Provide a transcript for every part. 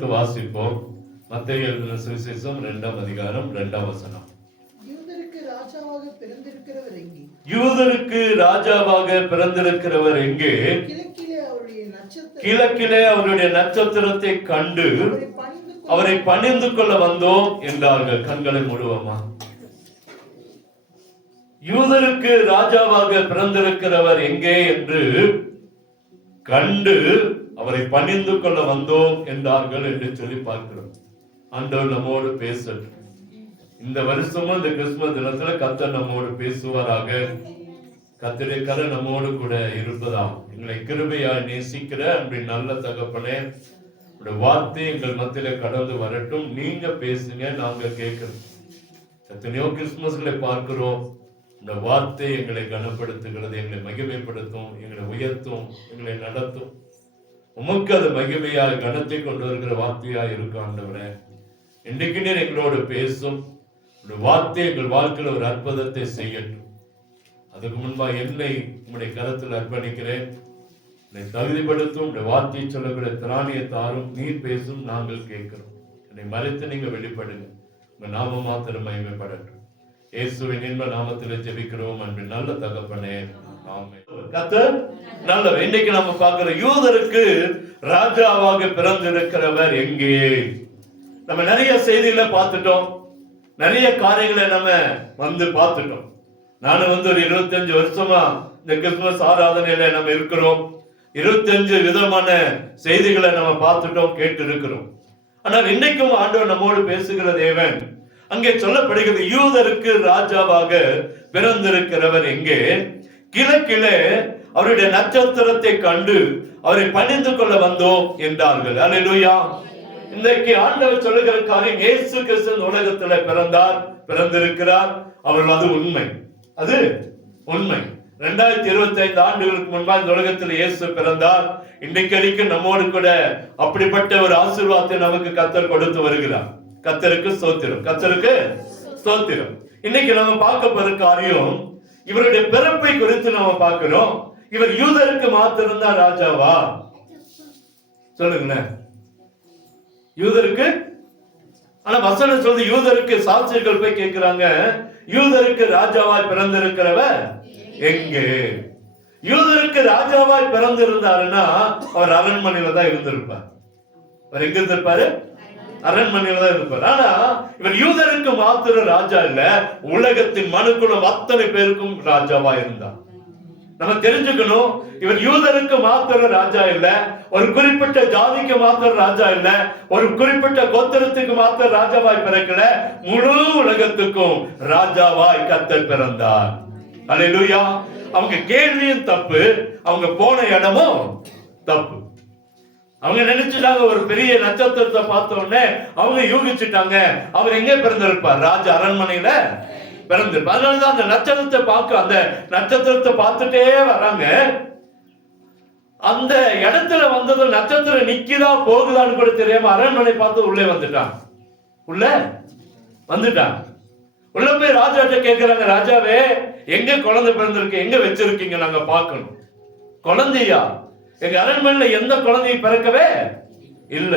எடுத்து வாசிப்போம். மத்தேயு எழுதின சுவிசேஷம் 2ஆம் அதிகாரம் 2ஆம் வசனம். யூதருக்கு ராஜாவாக பிறந்திருக்கிறவர் எங்கே? யூதருக்கு ராஜாவாக பிறந்திருக்கிறவர் எங்கே? கிழக்கிலே அவருடைய நட்சத்திரத்தை கண்டு அவரை பணிந்து கொள்ள வந்தோம் என்றார்கள். கண்களை மூடுவோமா? யூதருக்கு ராஜாவாக பிறந்திருக்கிறவர் எங்கே என்று கண்டு அவரை பணிந்து கொள்ள வந்தோம் என்றார்கள் என்று சொல்லி பார்க்கிறோம். ஆண்டவர் நம்மோடு பேசட்டும். இந்த வருஷமும் இந்த கிறிஸ்துமஸ் தினத்துல கர்த்தர் நம்மோடு பேசுவாராக. கர்த்தருடைய கரை நம்மோடு கூட இருப்பதாம். எங்களை கிருபையாய் நேசிக்கிற அப்படி நல்ல தகப்பனே, உடைய வார்த்தை எங்கள் மத்தியில கடந்து வரட்டும். நீங்க பேசுங்க, நாங்க கேட்கிறோம். எத்தனையோ கிறிஸ்துமஸ்களை பார்க்கிறோம். இந்த வார்த்தை எங்களை கனப்படுத்துகிறது, எங்களை மகிமைப்படுத்தும், எங்களை உயர்த்தும், எங்களை நடத்தும். உமக்கு அது மகிமையாய் கனத்தை கொண்டு வருகிற வார்த்தையாய் இருக்கும். ஆண்டவரே, இன்றைக்கு நீர் எங்களோடு பேசும். வார்த்தை எங்கள் வாழ்க்கையில் ஒரு அற்புதத்தை செய்யட்டும். அதுக்கு முன்பா என்னை உங்களுடைய கரத்தில் அர்ப்பணிக்கிறேன். என்னை தகுதிப்படுத்தும். உடைய வார்த்தையை சொல்லக்கூடிய திராணியை தாரும். நீர் பேசும், நாங்கள் கேட்கிறோம். என்னை மறைத்து நீங்க வெளிப்படுங்க. உங்க நாம மாத்திரம் மகிமைப்படட்டும். இயேசுவின் இன்ப நாமத்தில் ஜெபிக்கிறோம் அன்பின் நல்ல தகப்பனே, ஆமென். கர்த்தர் நல்லவர். இன்னைக்கு நம்ம பார்க்கிற யூதருக்கு ராஜாவாக பிறந்திருக்கிறவர் எங்கே? நம்ம நிறைய செய்திகளை பார்த்துட்டோம், நிறைய காரியங்களை நம்ம பார்த்துட்டோம். நானும் ஒரு 25 வருஷமா இந்த கிறிஸ்துமஸ் ஆராதனையில நம்ம இருக்கிறோம். 25 விதமான செய்திகளை நம்ம பார்த்துட்டோம், கேட்டு இருக்கிறோம். ஆனால் இன்னைக்கும் ஆண்டவர் நம்மோடு பேசுகிற தேவன். அங்கே சொல்லப்படுகிறது, யூதருக்கு ராஜாவாக பிறந்திருக்கிறவர் எங்கே? கிழக்கிலே அவருடைய நட்சத்திரத்தை கண்டு அவரை பணிந்து கொள்ள வந்தோம் என்றார்கள். அல்லேலூயா. இன்றைக்கு ஆண்டவர் சொல்லுகிற காரியம், இயேசு கிறிஸ்து உலகத்துல பிறந்திருக்கிறார். அவர்கள் அது உண்மை, அது உண்மை. 2025 ஆண்டுகளுக்கு முன்பா இந்த உலகத்தில் இயேசு பிறந்தார். இன்றைக்கு வரைக்கும் நம்மோடு கூட அப்படிப்பட்ட ஒரு ஆசீர்வாதத்தை நமக்கு கர்த்தர் கொடுத்து வருகிறார். கர்த்தருக்கு ஸ்தோத்திரம், கர்த்தருக்கு ஸ்தோத்திரம். இன்னைக்கு நம்ம பார்க்க போற காரியம், இவருடைய பிறப்பை குறித்து நம்ம பார்க்கிறோம். இவர் யூதருக்கு மாத்திரம்தான் ராஜாவா? சொல்லுங்களேன். யூதருக்கு, ஆனா வசனம் சொல்றது யூதருக்கு. சாஸ்திரிகள் போய் கேட்கிறாங்க, யூதருக்கு ராஜாவாய் பிறந்திருக்கிறவர் எங்கே? யூதருக்கு ராஜாவாய் பிறந்திருந்தாருன்னா அவர் அரண்மனையில தான் இருந்திருப்பார். அவர் எங்க இருந்திருப்பாரு? அரண்மனையில தான் இருப்பார். ஆனா இவர் யூதருக்கு மாத்திர ராஜா இல்ல, உலகத்தின் மனுக்குலம் அத்தனை பேருக்கும் ராஜாவா இருந்தார். நம்ம தெரிஞ்சுக்கணும், இவர் யூதருக்கு மாத்திர ராஜா இல்ல, ஒரு குறிப்பிட்ட ஜாதிக்கு மாத்திர ராஜா இல்ல, ஒரு குறிப்பிட்ட கோத்திரத்துக்கு மாத்திர ராஜாவாய் பிறக்கல, முழு உலகத்துக்கும் ராஜாவாய் கர்த்தர் பிறந்தார். அல்லேலூயா. அவங்க கேள்வியும் தப்பு, அவங்க போன இடமும் தப்பு. அவங்க நினைச்சுட்டாங்க, ஒரு பெரிய நட்சத்திரத்தை பார்த்த உடனே அவங்க யூகிச்சுட்டாங்க அவர் எங்க பிறந்திருப்பார்? ராஜ அரண்மனையில பிறந்திருப்பார். அதனாலதான் அந்த நட்சத்திரத்தை பார்க்க, அந்த நட்சத்திரத்தை பார்த்துட்டே வராங்க. அந்த இடத்துல வந்தது நட்சத்திரம் நிக்குதா போகுதான்னு கூட தெரியாம அரண்மனை பார்த்து உள்ளே வந்துட்டான். உள்ள போய் ராஜாட்ட கேட்கிறாங்க, ராஜாவே எங்க குழந்தை பிறந்திருக்கு, எங்க வச்சிருக்கீங்க, நாங்க பார்க்கணும். குழந்தையா? எங்க அரண்மனையில எந்த குழந்தையும் பிறக்கவே இல்ல.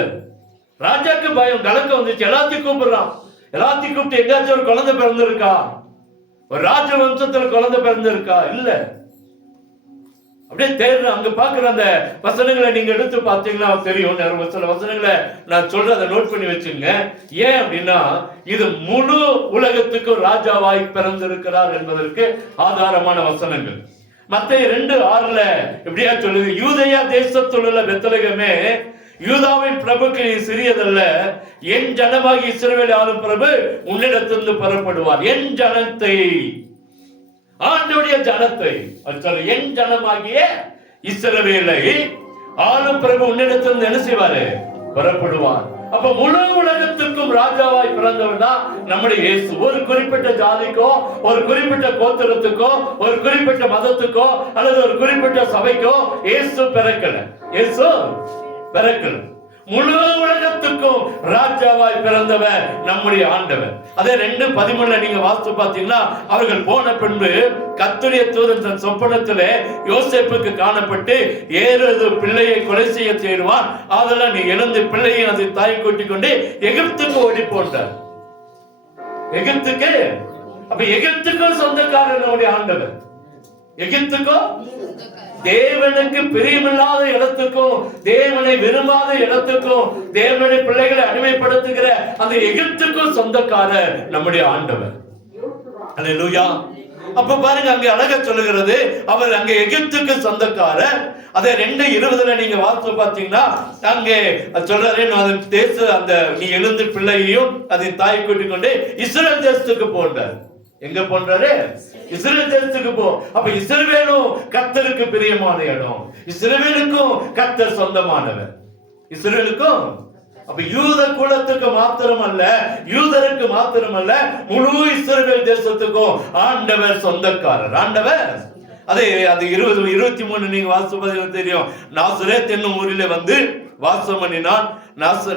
ராஜாக்கு பயம், கலக்கம் வந்துச்சு. எல்லாத்தையும் கூப்பிடுறான். எல்லாத்தையும் கூப்பிட்டு, எங்காச்சும் ஒரு குழந்தை பிறந்திருக்கா? ஒரு ராஜ வம்சத்துல குழந்தை பிறந்திருக்கா? இல்ல. அப்படியே தேடுற. அங்க பாக்குற அந்த வசனங்களை நீங்க எடுத்து பார்த்தீங்கன்னா தெரியும். சில வசனங்களை நான் சொல்றதை நோட் பண்ணி வச்சுங்க. ஏன் அப்படின்னா, இது முழு உலகத்துக்கும் ராஜாவாய் பிறந்திருக்கிறார் என்பதற்கு ஆதாரமான வசனங்கள். மத்தேயு 2:6 இப்படியா சொல்லுது, யூதேயா தேசத்தில் உள்ள பெத்லகேமே, யூதாவின் பிரபுக்கு சிறியதல்ல, என் ஜனமாகி இஸ்ரவேல் ஆளும் பிரபு உன்னிடத்திலிருந்து புறப்படுவார். என் ஜனத்தை, ஆண்டவருடைய ஜனத்தை, என் ஜனமாகிய இஸ்ரவேலை ஆளும் பிரபு உன்னிடத்திலிருந்து என்ன செய்வாரு? புறப்படுவார். அப்ப முழு உலகத்துக்கும் ராஜாவாய் பிறந்தவர் தான் நம்முடைய இயேசு. ஒரு குறிப்பிட்ட ஜாதிக்கோ, ஒரு குறிப்பிட்ட கோத்திரத்துக்கோ, ஒரு குறிப்பிட்ட மதத்துக்கோ அல்லது ஒரு குறிப்பிட்ட சபைக்கோ இயேசு பிறக்கல. இயேசு பிறக்கல. முழு உலகத்துக்கும் ராஜாவாய் பிறந்தவர் நம்முடைய ஆண்டவர். அதே 2:13 நீங்க வாசித்து பார்த்தீங்கன்னா, அவர்கள் போன பின்பு கர்த்தருடைய தூதன் தன் சொப்பனத்திலே யோசேப்புக்கு காணப்பட்டு, ஏரோது பிள்ளையை கொலை செய்ய தேடுவான், அதெல்லாம் நீ எழுந்து பிள்ளையை அதை தாய் கூட்டிக் கொண்டு எகிப்துக்கு ஓடி போட்டார். எகிப்துக்கு, அப்ப எகிப்துக்கும் சொந்தக்காரர் நம்முடைய ஆண்டவர். எகிப்துக்கும், தேவனுக்கு பிரியமில்லாத இடத்துக்கும், தேவனை விரும்பாத இடத்துக்கும், தேவனுடைய பிள்ளைகளை அடிமைப்படுத்துகிற அந்த எகிப்துக்கும் சொந்தக்காரர் நம்முடைய ஆண்டவர். அல்லேலூயா. அப்ப பாருங்க, அங்க அழகா சொல்லுகிறது, அவர் அங்க எகிப்துக்கு சொந்தக்காரர். அதே 2:20 நீங்க வாசித்து பார்த்தீங்கன்னா, அங்கே சொல்றாரு, அந்த நீ எழுந்து பிள்ளையையும் அதை தாய் கூட்டிக் கொண்டு இஸ்ரவேல் தேசத்துக்கு போன்றார். எங்க போன்றாரு? இஸ்ரவேல் தேசத்துக்கு போ. அப்ப இஸ்ரவேலும் கர்த்தருக்கு பிரியமான இடம், இஸ்ரவேலுக்கும் கர்த்தர் சொந்தமானவர். இஸ்ரவேலுக்கும், அப்ப யூத குலத்துக்கு மாத்திரமல்ல, யூதருக்கு மாத்திரமல்ல, முழு இஸ்ரவேல் தேசத்துக்கும் ஆண்டவர் சொந்தக்காரர். ஆண்டவர் அதே அது 20:23 நீங்க வாசிப்பது தெரியும். நாசரேத் என்னும் ஊரிலே வந்து வாசம் பண்ணினான்,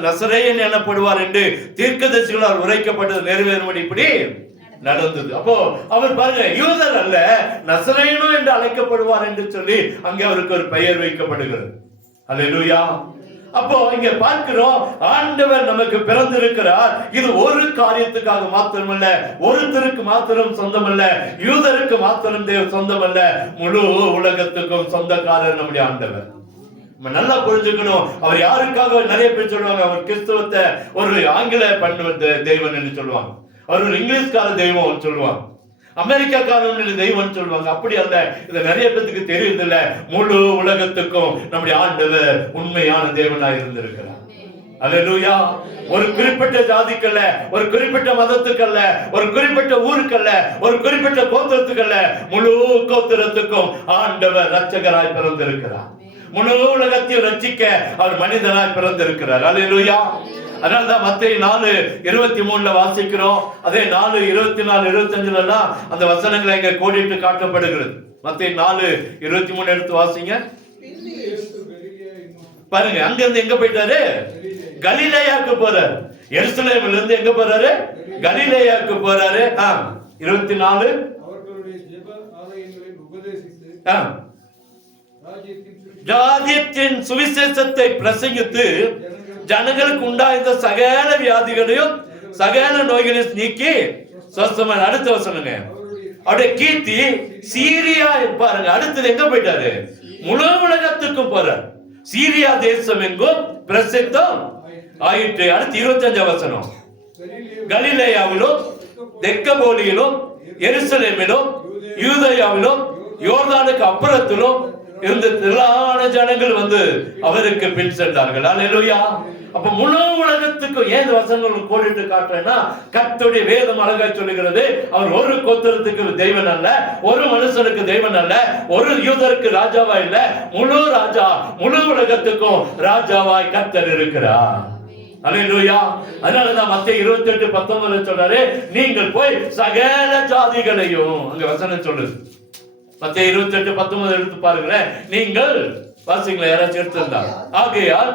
நசரேயன் எனப்படுவார் என்று தீர்க்கதரிசிகளால் உரைக்கப்பட்டது நிறைவேறும்படி இப்படி நடந்தது. அப்போ அவர் பாருங்க, யூதர் அல்ல, நசரேயனோ என்று அழைக்கப்படுவார் என்று சொல்லி அங்கே அவருக்கு ஒரு பெயர் வைக்கப்படுகிறது. அல்லேலூயா. அப்போ இங்க பார்க்கிறோம், ஆண்டவர் நமக்கு பிறந்திருக்கிறார். இது ஒரு காரியத்துக்காக மாத்திரமல்ல, ஒருத்தருக்கு மாத்திரம் சொந்தமல்ல, யூதருக்கு மாத்திரம் சொந்தமல்ல, முழு உலகத்துக்கும் சொந்தக்காரர் நம்முடைய ஆண்டவர். நல்லா புரிஞ்சுக்கணும். அவர் யாருக்காக, நிறைய பேர் சொல்லுவாங்க அவர் கிறிஸ்தவத்தை ஒரு ஆங்கில பண்பு தெய்வம் என்று சொல்லுவாங்க, அவர் ஒரு இங்கிலீஷ்கார தெய்வம் சொல்லுவாங்க, அமெரிக்காக்காரன் தெய்வம் சொல்லுவாங்க. அப்படி அல்ல, இது நிறைய பேருக்கு தெரியுது இல்ல. முழு உலகத்துக்கும் நம்முடைய ஆண்டவர் உண்மையான தேவனாய் இருந்திருக்கிறார். அல்லேலூயா. ஒரு குறிப்பிட்ட ஜாதிக்கல்ல, ஒரு குறிப்பிட்ட மதத்துக்கல்ல, ஒரு குறிப்பிட்ட ஊருக்கல்ல, ஒரு குறிப்பிட்ட கோத்திரத்துக்கல்ல, முழு கோத்திரத்துக்கும் ஆண்டவர் இரட்சகராய் பிறந்திருக்கிறார். முழு உலகத்தையும் ரட்சிக்க அவர் மனிதனாய் பிறந்திருக்கிறார். அல்லேலூயா. அதனாலதான் மத்தேயு 4:23 வாசிக்கிறோம். அதே 4:24, 25 அந்த வசனங்களை இங்க கோடிட்டு காட்டப்படுகிறது. மத்தேயு 4:23 எடுத்து வாசிங்க. பாருங்க, அங்க இருந்து எங்க போயிட்டாரு? கலிலேயாக்கு போறாரு. எருசலேமில் இருந்து எங்க போறாரு? கலிலேயாக்கு போறாரு. 24 ராஜ்யத்தின் சுவிசேஷத்தை பிரசங்கித்து ஜனங்களுக்கு உண்டாயிருந்த சகல வியாதிகளையும் சகல நோய்களையும் நீக்கி சொஸ்தமான. அடுத்த வசனங்க, அவருடைய கீர்த்தி சீரியா, பாருங்க அடுத்தது எங்க போயிட்டாரு? முழு உலகத்துக்கும் போறார். சீரியா தேசம் எங்கும் பிரசித்தம் ஆயிற்று. அடுத்து 25 வசனம், கலிலேயாவிலும் தெக்கப்போலியிலும் எருசலேமிலும் யூதேயாவிலும் யோர்தானுக்கு அப்புறத்திலும் இருந்த திரளான ஜனங்கள் வந்து அவருக்கு பின் சென்றார்கள். அல்லேலூயா. அப்ப முழு உலகத்துக்கும் ஏன் வசனங்கள் கோடிட்டு காட்டுறேன்னா, கர்த்தருடைய வேதம் அழகா சொல்லுகிறது, அவர் ஒரு கோத்திரத்துக்கு தெய்வன் அல்ல, ஒரு மனுஷனுக்கு தெய்வன் அல்ல, ஒரு யூதருக்கு ராஜாவா இல்ல, முழு ராஜா, முழு உலகத்துக்கும் ராஜாவாய் கர்த்தர் இருக்கிறார். அல்லேலூயா. அதனாலதான் மத்தேயு 28:19 சொல்றாரு, நீங்கள் போய் சகல ஜாதிகளையும், அங்க வசனம் சொல்லுது. மத்தேயு 28:19 எடுத்து பாருங்களேன். நீங்கள் வாசிங்களா, யாராச்சும் எடுத்திருந்தா? ஆகையால்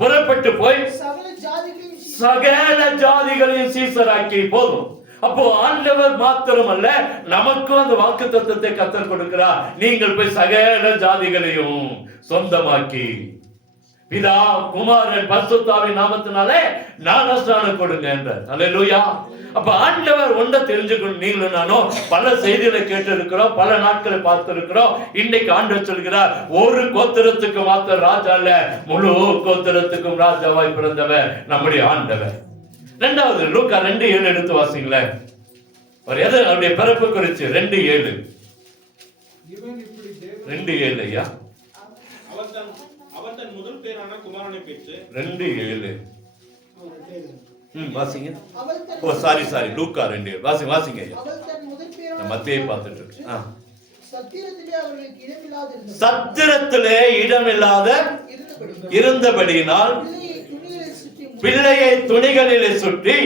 புறப்பட்டு போய் சகல ஜாதிகளையும் சீசராக்கி. போதும். அப்போ ஆண்டவர் மாத்திரம் அல்ல, நமக்கும் அந்த வாக்குத்தத்தத்தை கர்த்தர் கொடுக்கிறார். நீங்கள் போய் சகல ஜாதிகளையும் சொந்தமாக்கி பிதா குமாரன் பரிசுத்தாவின் நாமத்தினாலே ஞானஸ்நானம் கொடுங்க என்றார். அல்லேலூயா. அப்ப ஆண்டவர் ஒன்றை தெரிஞ்சுக்கணும். நீங்களும் நானும் பல செய்திகளை கேட்டு இருக்கிறோம், பல நாட்களை பார்த்து இருக்கிறோம். இன்னைக்கு ஆண்டவர் சொல்கிறார், ஒரு கோத்திரத்துக்கு மாத்திரம் ராஜா அல்ல, முழு கோத்திரத்துக்கும் ராஜாவாய் பிறந்தவர் நம்முடைய ஆண்டவர். இரண்டாவது லூக்கா 2:7 எடுத்து வாசிங்களேன். அவருடைய பிறப்பு குறிச்சு 2:7. 2:7 ஐயா. அவர் தன் முதல் பேரான குமாரனை பெற்று 2:7 வாசிங்க. ஓ சாரி லூக்கா 2 வாசிங்க ஐயா. மத்தேயு பார்த்துட்டு இருக்கேன். சத்திரத்திலே இடமில்லாத இருந்தபடியினால் பிள்ளையை துணிகளிலே சுற்றி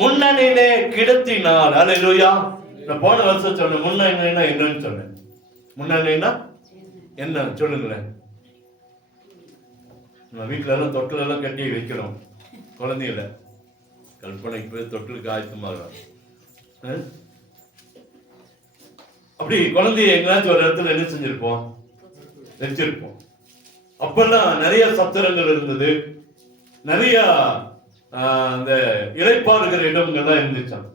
முன்னணியிலே கிடத்தினார். அல்லேலூயா. நான் போன வருஷம் சொன்னேன் முன்னணினா என்னன்னு சொன்னேன். முன்னணினா என்ன சொல்லுங்களேன். நம்ம வீட்டுல எல்லாம் தொட்டில் எல்லாம் கட்டி வைக்கிறோம் குழந்தைகள. கல்பனைக்கு போய் தொட்டிலுக்கு ஆயத்தமாகலாம். அப்படி குழந்தைய எங்கேயாச்சும் ஒரு இடத்துல என்ன செஞ்சிருப்போம், வச்சிருப்போம். அப்பெல்லாம் நிறைய சத்திரங்கள் இருந்தது, நிறைய அந்த இளைப்பாறுகிற இடங்கள்லாம் இருந்துச்சான்.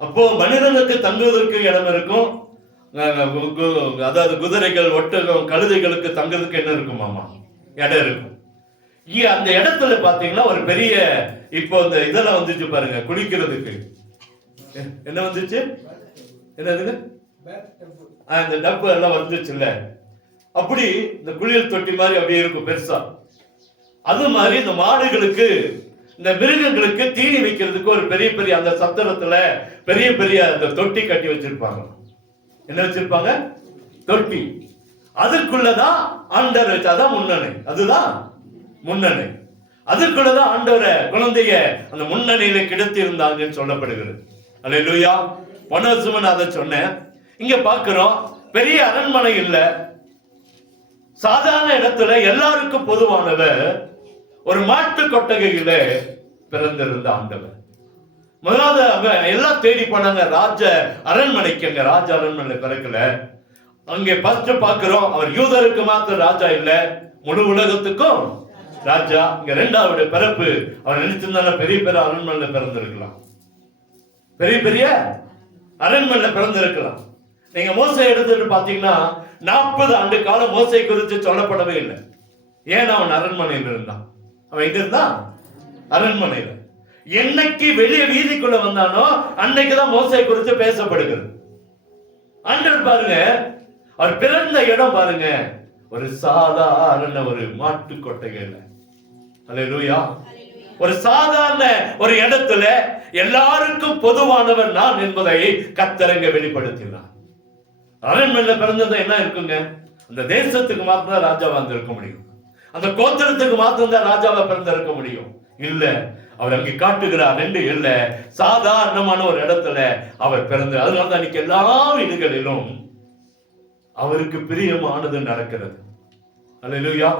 அப்போ மனிதனுக்கு தங்குவதற்கு இடம் இருக்கும், அதாவது குதிரைகள், ஒட்டகம், கழுதைகளுக்கு தங்குறதுக்கு என்ன இருக்குமாமா, இடம் இருக்கும். அந்த இடத்துல பாத்தீங்கன்னா ஒரு பெரிய, இப்போ இந்த இதெல்லாம் வந்துச்சு பாருங்க, குளிக்கிறதுக்கு என்ன வந்துச்சு, என்னதுங்க, இந்த டப்பு எல்லாம் வந்துச்சுல்ல. அப்படி இந்த குளியல் தொட்டி மாதிரி அப்படியே இருக்கும் பெருசா. அது மாதிரி இந்த மாடுகளுக்கு, இந்த மிருகங்களுக்கு தீனி வைக்கிறதுக்கு ஒரு பெரிய பெரிய அந்த சத்திரத்துல பெரிய பெரிய அந்த தொட்டி கட்டி வச்சிருப்பாங்க. என்ன வச்சிருப்பாங்க, தொட்டி. அதுக்குள்ளதான் ஆண்டவர் வச்சாதான் முன்னணி, அதுதான் முன்னணி. அதுக்குள்ளதான் ஆண்டவரை குழந்தைய அந்த முன்னணியில கிடத்தி இருந்தாங்கன்னு சொல்லப்படுகிறது. அல்லேலூயா. போன வருஷமா நான் அதை சொன்னேன். இங்க பாக்குறோம், பெரிய அரண்மனை இல்ல, சாதாரண இடத்துல எல்லாருக்கும் பொதுவானவர் ஒரு மாட்டு கொட்டகையில பிறந்திருந்த ஆண்டவர். முதலாவது அவங்க எல்லாம் தேடி போனாங்க ராஜ அரண்மனைக்கு. அங்க ராஜ அரண்மனை பிறக்கல. அங்கே ஃபர்ஸ்ட் பாக்குறோம், அவர் யூதருக்கு மாத்திரம் ராஜா இல்ல, முழு உலகத்துக்கும் ராஜா. இங்க இரண்டாவது பிறப்பு, அவர் நினைச்சிருந்தால பெரிய பெரிய அரண்மனையில பிறந்திருக்கலாம், பெரிய பெரிய அரண்மனையில பிறந்திருக்கலாம். நீங்க மோசை எடுத்துட்டு பாத்தீங்கன்னா 40 ஆண்டு காலம் மோசை குறித்து சொல்லப்படவே இல்லை. ஏன் அவன் அரண்மனையில் இருந்தான். அவன் எங்க இருந்தான், அரண்மனையில. என்னைக்கு வெளியே வீதிக்குள்ள வந்தானோ அன்னைக்குதான் மோசை குறித்து பேசப்படுகிறது. ஆண்டவர் பாருங்க, அவர் பிறந்த இடம் பாருங்க, ஒரு சாதாரண ஒரு மாட்டு கொட்டகையில. அல்லேலூயா. ஒரு சாதாரண ஒரு இடத்துல எல்லாருக்கும் பொதுவானவர் நான் என்பதை கர்த்தர் வெளிப்படுத்தினார். அரண்மனையில பிறந்தது என்ன இருக்குங்க, அந்த தேசத்துக்கு மாத்திரம் ராஜாவா இருந்திருக்க முடியும், அந்த கோத்திரத்துக்கு மாத்திரம் தான் ராஜாவா பிறந்திருக்க முடியும். இல்ல, அவர் அங்கே காட்டுகிறார் ரெண்டு இல்ல, சாதாரணமான ஒரு இடத்துல அவர் பிறந்து. அதனால இன்னைக்கு எல்லா வீடுகளிலும் அவருக்கு பிரியமானது நடக்கிறது. அல்லேலூயா.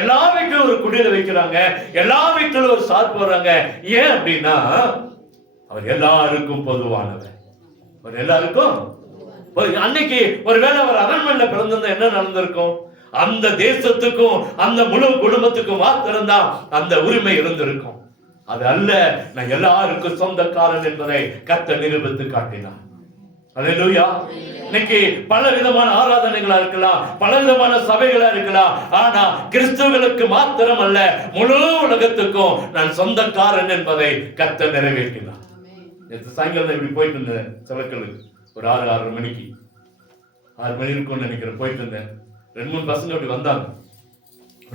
எல்லா வீட்டிலும் ஒரு குடியில வைக்கிறாங்க, எல்லா வீட்டிலும் ஒரு சார் போடுறாங்க. ஏன் அப்படின்னா அவர் எல்லாருக்கும் பொதுவானவர், அவர் எல்லாருக்கும். அன்னைக்கு ஒருவேளை அவர் அரண்மனையில பிறந்திருந்தா என்ன நடந்திருக்கும், அந்த தேசத்துக்கும் அந்த முழு குடும்பத்துக்கும் மாத்திரம்தான் அந்த உரிமை இருந்திருக்கும். அது அல்ல, நான் எல்லாருக்கும் சொந்தக்காரன் என்பதை கர்த்தர் நிரூபித்து காட்டினார். அல்லேலூயா. இன்னைக்கு பல விதமான ஆராதனைகளா இருக்கலாம், பல விதமான சபைகளா இருக்கலாம், ஆனா கிறிஸ்துவர்களுக்கு மாத்திரம் அல்ல, முழு உலகத்துக்கும் நான் சொந்தக்காரன் என்பதை கர்த்தர் நிறைவேற்றினார். சாயங்காலம் இப்படி போயிட்டு இருந்தேன் சிலக்களுக்கு, ஒரு 6:30 மணிக்கு, 6 மணி இருக்கும்னு நினைக்கிறேன். போயிட்டு இருந்தேன், 2-3 பசங்க அப்படி வந்தாங்க.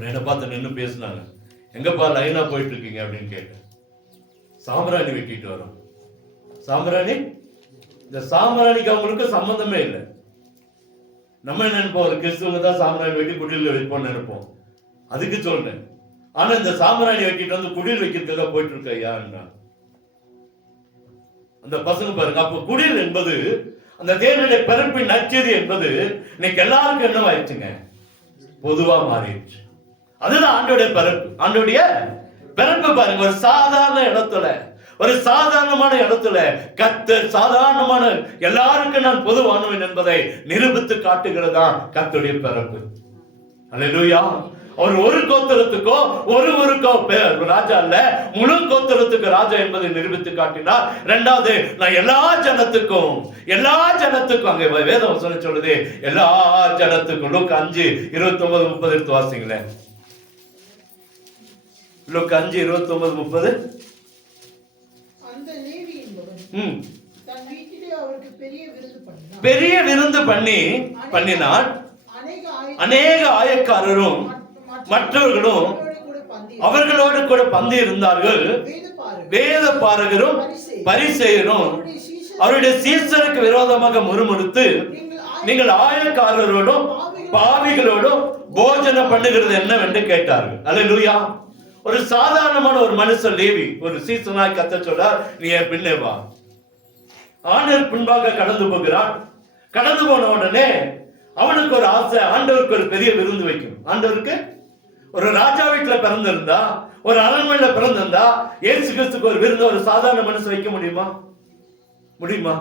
என்ன பார்த்து நின்று பேசினாங்க. எங்கப்பா லைனா போயிட்டு இருக்கீங்க அப்படின்னு கேட்டேன். சாம்பிராணி வெட்டிட்டு வரோம். சாம்பிராணி, இந்த சாம்பிராணிக்கு அவங்களுக்கு சம்பந்தமே இல்லை. நம்ம என்ன நினைப்போம், ஒரு கிறிஸ்துவங்க தான் சாம்பிராணி வெட்டி குடியில் வைப்போம்னு நினைப்போம். அதுக்கு சொல்றேன். ஆனா இந்த சாம்பிராணி வெட்டிட்டு வந்து குடியில் வைக்கிறதுக்காக போயிட்டு இருக்க ஐயான்னா அந்த பசங்க பாருங்க. அப்போ குடில் என்பது அந்த தேவனுடைய பிறப்பின் நற்செய்தி என்பது இன்னைக்கு எல்லாருக்கும் என்னவாயிடுச்சுங்க, பொதுவா மாறிடுச்சு. அதுதான் ஆண்டோடைய பிறப்பு. ஆண்டோடைய பிறப்பு பாருங்க, ஒரு சாதாரண இடத்துல, ஒரு சாதாரணமான இடத்துல கர்த்தர் சாதாரணமான எல்லாருக்கும் நான் பொதுவானவன் என்பதை நிரூபித்து காட்டுகிறதா கர்த்தருடைய பிறப்பு. அல்லேலூயா. அவர் ஒரு கோத்திரத்துக்கோ ஒரு ஊருக்கோ ராஜா அல்ல, முழு கோத்திரத்துக்கு ராஜா என்பதை நிரூபித்து காட்டினார். இரண்டாவது, நான் எல்லா ஜனத்துக்கும் அங்க வேதம் சொல்லுது, எல்லா ஜனத்துக்கும். லூக்கா 5:29-30 எடுத்து வாசிங்களேன். லூக்கா 5:29-30. அந்த லேவி என்பவன் தன் வீட்டிலே அவருக்கு பெரிய விருந்து பண்ணினான். அநேக ஆயக்காரரும் மற்றவர்களும் அவர்களோடு கூட பந்தி இருந்தார்கள். வேத பாரகரும் பரிசேயரும் அவருடைய சீசருக்கு விரோதமாக முறுமுறுத்து, நீங்கள் ஆயக்காரரோடும் பாவிகளோடும் போஜனம் பண்ணுகிறது என்னவென்று கேட்டார்கள். அல்லேலூயா. ஒரு சாதாரணமான ஒரு மனுஷன் லேவி ஒரு சீசனாய் கத்த சொல்றார், நீ என் பின்னே வா. ஆண்டவர் பின்பாக கடந்து போகிறான். கடந்து போன உடனே அவனுக்கு ஒரு ஆசை, ஆண்டவருக்கு ஒரு பெரிய விருந்து வைக்கணும், ஆண்டவருக்கு ஒரு ராஜா வீட்டுல பிறந்திருந்தா, ஒரு அரண்மனையில பிறந்திருந்தா, இயேசு கிறிஸ்துக்கு ஒரு விருந்து ஒரு சாதாரண மனுஷன் வைக்க முடியுமா? முடியுமா?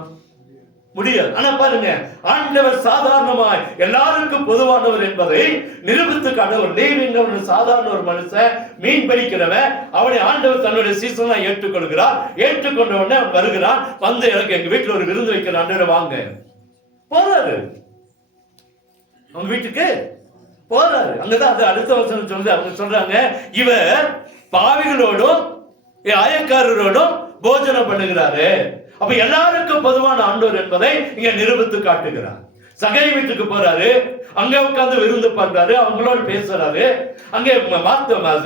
முடியாது. ஆனா பாருங்க, ஆண்டவர் சாதாரணமாய் எல்லாருக்கும் பொதுவானவர் என்பதை நிரூபித்து காட்டவர். லேவியன் ஒரு சாதாரண ஒரு மனுஷன், மீன் பிடிக்கிறவன், அவனை ஆண்டவர் தன்னுடைய சீசனா ஏற்றுக்கொள்கிறார். ஏற்றுக்கொண்ட உடனே அவன் வருகிறான், வந்து எனக்கு எங்க வீட்டுல ஒரு விருந்து வைக்கிற ஆண்டவர் வாங்க போறாரு. அவங்க வீட்டுக்கு போறாரு. அங்கதான் அது அடுத்த வசனம் சொல்லுது. அவங்க சொல்றாங்க, இவர் பாவிகளோடும் ஆயக்காரரோடும் போஜனம் பண்ணுகிறாரு. அப்ப எல்லாருக்கும் பொதுவான ஆண்டவர் என்பதை இங்க நிரூபித்து காட்டுகிறார். சகை வீட்டுக்கு போறாரு, அங்க உட்கார்ந்து விருந்து பண்றாரு, அவங்களோட பேசுறாரு. அங்கே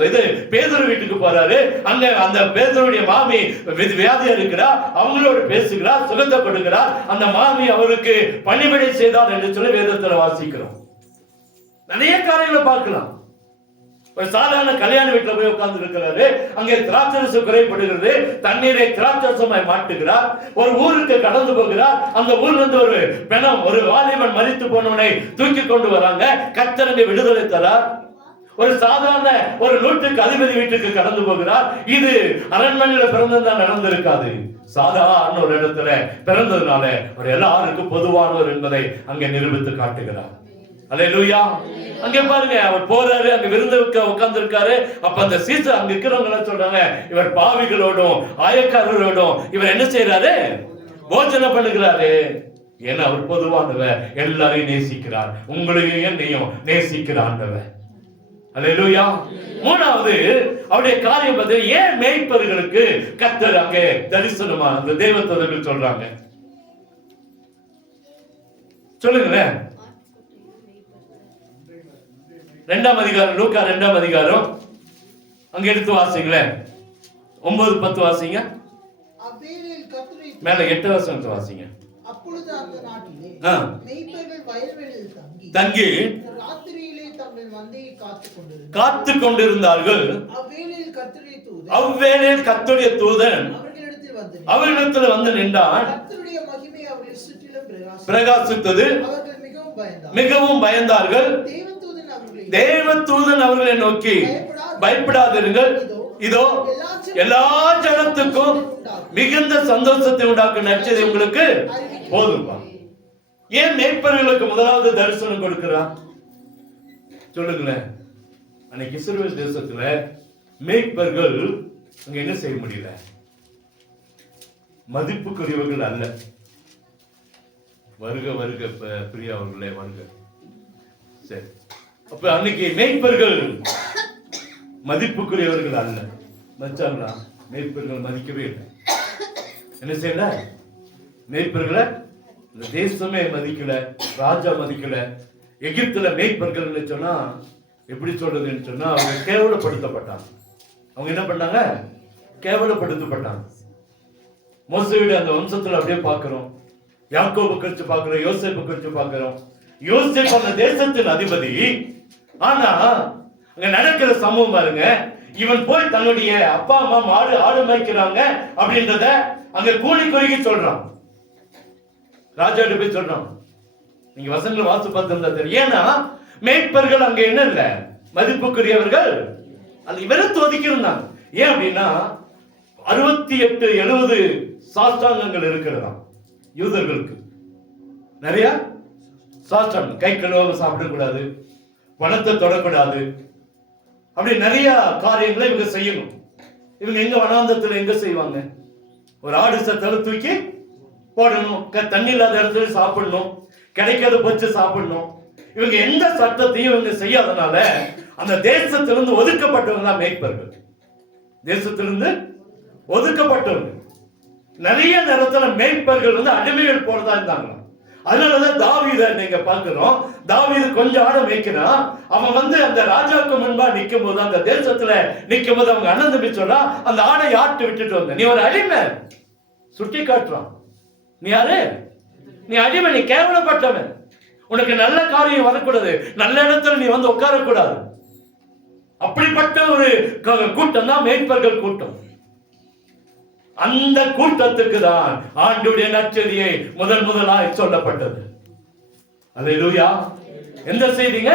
இது பேதுரு வீட்டுக்கு போறாரு, அங்க அந்த பேதுருடைய மாமி வியாதியா இருக்கிறா, அவங்களோட பேசுகிறார், சுகத்தை கொடுக்கிறார். அந்த மாமி அவருக்கு பணிவிடை செய்தார் என்று சொல்லி வேதத்துல வாசிக்கிறோம். நிறைய காரியங்களை பார்க்கலாம். ஒரு சாதாரண கல்யாண வீட்டுல போய் உட்கார்ந்து இருக்கிறாரு, அங்கே திராட்சரசம் குறைபடுகிறது, தண்ணீரை திராட்சரசமாய் மாட்டுகிறார். ஒரு ஊருக்கு கடந்து போகிறார், அந்த ஊர்ல இருந்து ஒரு பெணம், ஒரு வாலிபன் மரித்து போனவனை தூக்கி கொண்டு வராங்க, கர்த்தருக்கு விடுதலை தரார். ஒரு சாதாரண ஒரு நூற்றுக்கு அதிபதி வீட்டுக்கு கடந்து போகிறார். இது அரண்மனையில பிறந்ததுதான் நடந்திருக்காது, சாதாரண ஒரு இடத்துல பிறந்ததுனால ஒரு எல்லாருக்கும் பொதுவானவர் என்பதை அங்கே நிரூபித்து காட்டுகிறார். அல்லேலூயா. அங்க பாருங்க, அவர் போறாரு, அங்க விருந்துக்கு உட்கார்ந்து இருக்காரு. அப்ப அந்த சீசர் அங்க இருக்கிறவங்க என்ன சொல்றாங்க, இவர் பாவிகளோடும் ஆயக்காரரோடும் இவர் என்ன செய்யறாரு, போஜனம் பண்ணுகிறாரு. ஏன்னா அவர் பொதுவானவர், எல்லாரையும் நேசிக்கிறார், உங்களையும் என்னையும் நேசிக்கிற ஆண்டவர். அல்லேலூயா. மூணாவது அவருடைய காரியம் பார்த்து, ஏன் மேய்ப்பர்களுக்கு கர்த்தர் அங்கே தரிசனமா அந்த தேவதூதர்கள் சொல்றாங்க, சொல்லுங்களேன். 2ஆம் அதிகாரம், லூக்கா 2ஆம் அதிகாரம், அங்க எடுத்து வாசிங்களேன். 9-10 வாசிங்க. மேல 8 வசனத்தை வாசிங்க. அப்பொழுது அந்த நாட்டிலே மேய்ப்பர்கள் வயல்வெளியில் தங்கி ராத்திரியிலே தங்கள் மந்தையை காத்து கொண்டிருந்தார்கள். அவ்வேளையில் கர்த்தருடைய தூதன் அவர்களிடத்தில் வந்து நின்றான். பிரகாசித்தது, மிகவும் பயந்தார்கள். தேவதூதன் அவர்களை நோக்கி, பயப்படாதீர்கள், இதோ எல்லா ஜனத்துக்கும் மிகுந்த சந்தோஷத்தை உண்டாக்கும் நற்செய்தி உங்களுக்கு போதும். ஏன் மேய்ப்பர்களுக்கு முதலாவது தரிசனம் கொடுக்கிறார் சொல்லுங்களேன். அன்னைக்கு இஸ்ரவேல் தேசத்துல மேய்ப்பர்கள் அங்க என்ன செய்ய முடியல, மதிப்புக்குரியவர்கள் அல்ல. வருக வருக பிரியா அவர்களே வருக. சரி, அப்ப அன்னைக்கு மேய்ப்பர்கள் மதிப்புக்குரியவர்கள் அல்ல. மச்சாங்களா, மேய்ப்பர்கள் மதிக்கவே இல்லை. என்ன செய்யல, மேய்ப்பர்களை இந்த தேசமே மதிக்கல, ராஜா மதிக்கல. எகிப்துல மேய்ப்பர்கள் சொன்னா எப்படி சொல்றதுன்னு சொன்னா, அவங்க கேவலப்படுத்தப்பட்டாங்க. அவங்க என்ன பண்ணாங்க, கேவலப்படுத்தப்பட்டாங்க. மோசேயுடைய அந்த வம்சத்துல அப்படியே பார்க்கிறோம், யாக்கோபு குறித்து பார்க்கிறோம், யோசேப்பு குறித்து பார்க்கிறோம். யோசேப்பு அந்த தேசத்தின் அதிபதி. ஆனா அங்க நடக்கிற சம்பவம் பாருங்க, இவன் போய் தன்னுடைய அப்பா அம்மா ஆடு மேய்க்கிறாங்க அப்படின்றத அங்க கூலி குறுகி சொல்றான். ராஜாட்ட போய் சொல்றான். நீங்க வசனங்களை வாசி பார்த்திருந்தா தெரியும். ஏன்னா மேய்ப்பர்கள் அங்க என்ன இல்ல, மதிப்புக்குரியவர்கள் அது வெறுத்து ஒதுக்கி இருந்தாங்க. ஏன் அப்படின்னா 68-70 சாஸ்திராங்கங்கள் இருக்கிறதா யூதர்களுக்கு. நிறைய சாஸ்திரம், கை கழுவாம சாப்பிடக்கூடாது, பணத்தை தொடக்கூடாது, அப்படி நிறைய காரியங்களை இவங்க செய்யணும். இவங்க எங்க வனாந்தத்துல எங்க செய்வாங்க, ஒரு ஆடு சத்தல தூக்கி போடணும், தண்ணி இல்லாத இடத்துல சாப்பிடணும், கிடைக்காத பச்சு சாப்பிடணும். இவங்க எந்த சட்டத்தையும் இவங்க செய்யாதனால அந்த தேசத்திலிருந்து ஒதுக்கப்பட்டவங்க தான் மேய்ப்பர்கள். தேசத்திலிருந்து ஒதுக்கப்பட்டவங்க. நிறைய நேரத்துல மேய்ப்பர்கள் அடிமைகள் போறதா இருந்தாங்க. அதனாலதான் தாவீத நீங்க பார்க்கிறோம், தாவீது கொஞ்சம் ஆட மேய்க்கிறான். அவன் அந்த ராஜாவுக்கு முன்பா நிற்கும் போது, அந்த தேசத்துல நிற்கும் போது அவங்க அண்ணன் தம்பி சொல்றா, அந்த ஆடை ஆட்டு விட்டுட்டு வந்த, நீ ஒரு அடிமை. சுட்டி காட்டுறான், நீ யாரு, நீ அடிமை, நீ கேவலப்பட்டவன், உனக்கு நல்ல காரியம் வரக்கூடாது, நல்ல இடத்துல நீ உட்காரக்கூடாது. அப்படிப்பட்ட ஒரு கூட்டம் தான் மேய்ப்பர்கள் கூட்டம். அந்த கூட்டத்துக்கு தான் ஆண்டவருடைய நற்செய்தியை முதலாய் சொல்லப்பட்டது. அல்லேலூயா. எந்த செய்திங்க,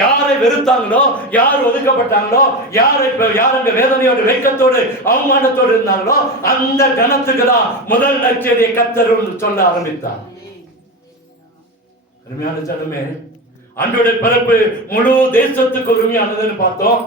யாரை வெறுத்தாங்களோ, யார் ஒதுக்கப்பட்டாங்களோ, யார் அங்க வேதனையோடு வெட்கத்தோடு அவமானத்தோடு இருந்தாங்களோ அந்த ஜனத்துக்கு தான் முதல் நற்செய்தியை கர்த்தர் சொல்ல ஆரம்பித்தார். அருமையான ஜனமே, ஆண்டவருடைய பிறப்பு முழு தேசத்துக்கு உரிமையானதுன்னு பார்த்தோம்.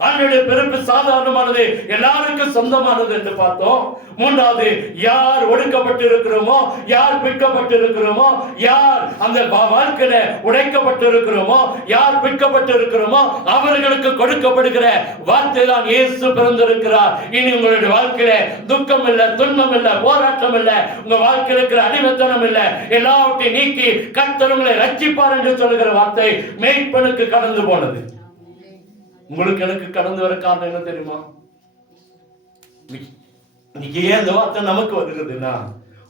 ஆண்டவருடைய பிறப்பு சாதாரணமானது, எல்லாருக்கும் சொந்தமானது என்று பார்த்தோம். மூன்றாவது, யார் ஒடுக்கப்பட்டு இருக்கிறோமோ, யார் பிற்கப்பட்டு இருக்கிறோமோ, யார் அந்த வாழ்க்கையில உடைக்கப்பட்டு இருக்கிறோமோ, யார் பிற்கப்பட்டு இருக்கிறோமோ அவர்களுக்கு கொடுக்கப்படுகிற வார்த்தை தான் இயேசு பிறந்திருக்கிறார். இனி உங்களுடைய வாழ்க்கையில துக்கம் இல்ல, துன்பம் இல்ல, போராட்டம் இல்ல, உங்க வாழ்க்கையில் இருக்கிற அடிமைத்தனம் இல்ல, எல்லாவற்றையும் நீக்கி கர்த்தர் உங்களை ரட்சிப்பார் என்று சொல்லுகிற வார்த்தை மேய்ப்பனுக்கு கடந்து போனது. உங்களுக்கு எனக்கு கடந்து வர காரணம் என்ன தெரியுமா? இன்னைக்கு ஏன் இந்த வார்த்தை நமக்கு வருகிறதுனா,